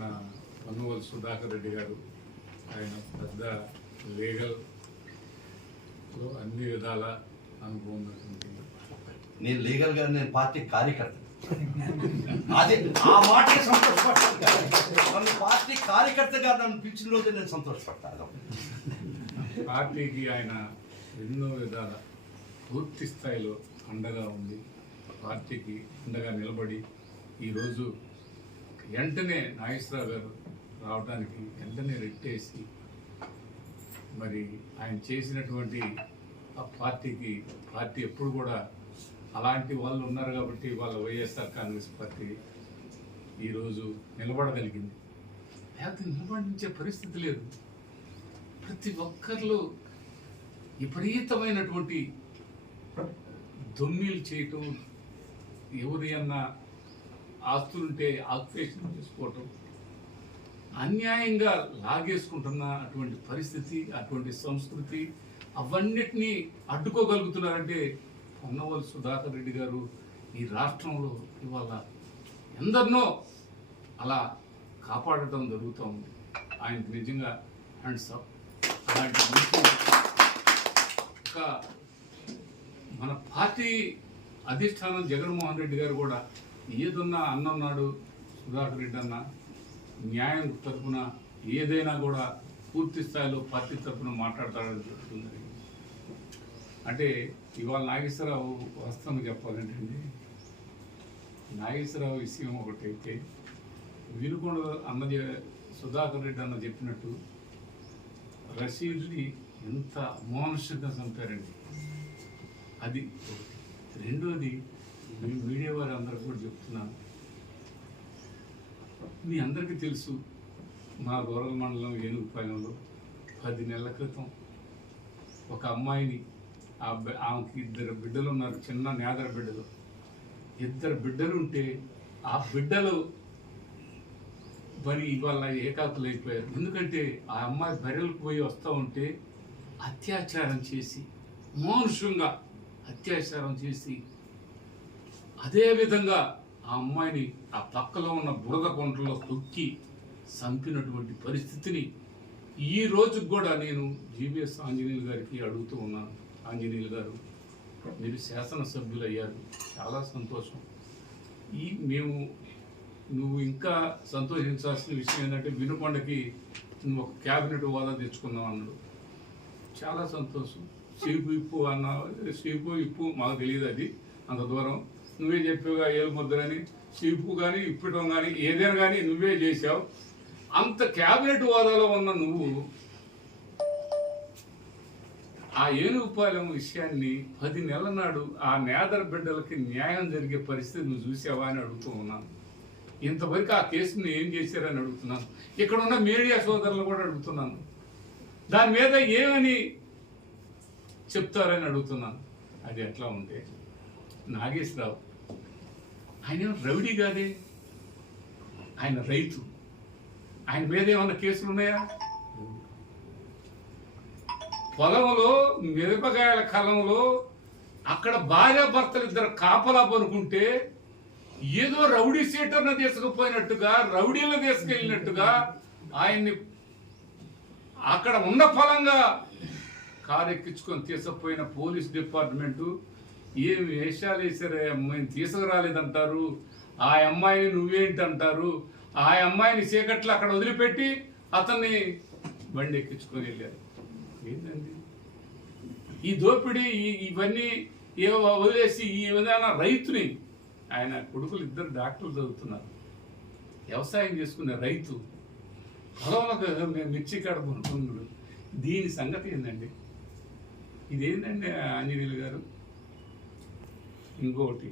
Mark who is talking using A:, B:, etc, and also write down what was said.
A: మన పన్నువల్ సుధాకర్ రెడ్డి గారు ఆయన పెద్ద లీగల్లో అన్ని విధాల అనుభవం ఉన్నటువంటి
B: నేను లీగల్గా నేను పార్టీ కార్యకర్త. అదే ఆ మాటకి సంతోషపడతాను. పార్టీ కార్యకర్తగా నన్ను పిలిచిన రోజు నేను సంతోషపడతాను.
A: పార్టీకి ఆయన ఎన్నో విధాల పూర్తి స్థాయిలో అండగా ఉంది పార్టీకి అండగా నిలబడి ఈరోజు వెంటనే నాగేశ్వరరావు గారు రావడానికి వెంటనే రెట్టేసి మరి ఆయన చేసినటువంటి ఆ పార్టీకి పార్టీ ఎప్పుడు కూడా అలాంటి వాళ్ళు ఉన్నారు కాబట్టి వాళ్ళ వైఎస్ఆర్ కాంగ్రెస్ పార్టీ ఈరోజు నిలబడగలిగింది. లేకపోతే నిలబడించే పరిస్థితి లేదు. ప్రతి ఒక్కరిలో విపరీతమైనటువంటి దొమ్మిలు చేయటం ఎవరి అన్నా ఆస్తులుంటే ఆక్యుపేషన్ చేసుకోవటం అన్యాయంగా లాగేసుకుంటున్న అటువంటి పరిస్థితి అటువంటి సంస్కృతి అవన్నిటినీ అడ్డుకోగలుగుతున్నారంటే పొన్నవల్లి సుధాకర్ రెడ్డి గారు ఈ రాష్ట్రంలో ఇవాళ ఎందరినో అలా కాపాడటం జరుగుతూ ఉంది. ఆయనకు నిజంగా హ్యాండ్స్ అప్. అలాంటి ఒక మన పార్టీ అధిష్టానం జగన్మోహన్ రెడ్డి గారు కూడా ఏదున్నా అన్నన్నాడు సుధాకర్ రెడ్డి అన్న న్యాయం తరఫున ఏదైనా కూడా పూర్తి స్థాయిలో పార్టీ తరపున మాట్లాడతాడని చెప్తుంది. అంటే ఇవాళ నాగేశ్వరరావు వాస్తవం చెప్పాలంటే అండి నాగేశ్వరరావు విషయం ఒకటైతే వినుకొండ అన్న సుధాకర్ రెడ్డి అన్న చెప్పినట్టు రషీద్ని ఎంత అమానుషంగా చంపారండి. అది రెండోది మీడియా వారు అందరూ కూడా చెప్తున్నాను. మీ అందరికీ తెలుసు మా గౌరవ మండలం ఏనుగుపాలెంలో పది నెలల క్రితం ఒక అమ్మాయిని ఆ ఆమెకి ఇద్దరు బిడ్డలు ఉన్నారు చిన్న నేదర బిడ్డలు. ఇద్దరు బిడ్డలు ఉంటే ఆ బిడ్డలు మరి ఇవాళ ఏకాకులు అయిపోయారు. ఎందుకంటే ఆ అమ్మాయి బర్రెలకు పోయి వస్తూ ఉంటే అత్యాచారం చేసి మానుషంగా అత్యాచారం చేసి అదేవిధంగా ఆ అమ్మాయిని ఆ పక్కలో ఉన్న బురద కొండలో తొక్కి చంపినటువంటి పరిస్థితిని ఈ రోజు కూడా నేను జీవీఎస్ ఆంజనేయులు గారికి అడుగుతూ ఉన్నాను. ఆంజనేయులు గారు మీరు శాసనసభ్యులు అయ్యారు చాలా సంతోషం. ఈ మేము నువ్వు ఇంకా సంతోషించాల్సిన విషయం ఏంటంటే వినుకొండకి నువ్వు ఒక క్యాబినెట్ హోదా తెచ్చుకున్నావు అన్నాడు. చాలా సంతోషం. సీపు ఇప్పు అన్న సీపు ఇప్పు మాకు తెలియదు అది అంత దూరం. నువ్వే చెప్పావుగా ఏలు ముద్రని సీపు కానీ ఇప్పటం కానీ ఏదైనా కానీ నువ్వే చేశావు. అంత క్యాబినెట్ హోదాలో ఉన్న నువ్వు ఆ ఏనుగుపాలెం విషయాన్ని పది నెలల నాడు ఆ నేదర బిడ్డలకి న్యాయం జరిగే పరిస్థితి నువ్వు చూసావా అని అడుగుతూ ఉన్నాను. ఇంతవరకు ఆ కేసుని ఏం చేశారని అడుగుతున్నాను. ఇక్కడ ఉన్న మీడియా సోదరులు కూడా అడుగుతున్నాను. దాని మీద ఏమని చెప్తారని అడుగుతున్నాను. అది ఎట్లా ఉంటే నాగేశ్వరరావు ఆయన రౌడీ కాదే. ఆయన రైతు. ఆయన మీద ఏమన్నా కేసులు ఉన్నాయా? పొలంలో మిరపకాయల కాలంలో అక్కడ భార్య భర్తలు ఇద్దరు కాపలా పనుకుంటే ఏదో రౌడీ సీటర్ను తీసుకుపోయినట్టుగా రౌడీలను తీసుకెళ్ళినట్టుగా ఆయన్ని అక్కడ ఉన్న ఫలంగా కారు ఎక్కించుకొని తీసుకుపోయిన పోలీస్ డిపార్ట్మెంటు ఏం వేషాలు వేసారు అమ్మాయిని తీసుకురాలేదంటారు. ఆ అమ్మాయిని నువ్వేంటంటారు? ఆ అమ్మాయిని చీకట్లో అక్కడ వదిలిపెట్టి అతన్ని బండి ఎక్కించుకొని వెళ్ళారు. ఏంటండి? ఈ దోపిడీ ఇవన్నీ ఏ వదిలేసి ఈ విధంగా రైతుని ఆయన కొడుకులు ఇద్దరు డాక్టర్లు చదువుతున్నారు. వ్యవసాయం చేసుకునే రైతు. పొలంలో మిర్చి కాడ కొనుక్కున్నాడు దీని సంగతి ఏంటండి ఇదేంటండి ఆంజనేయులు గారు? ఇంకొకటి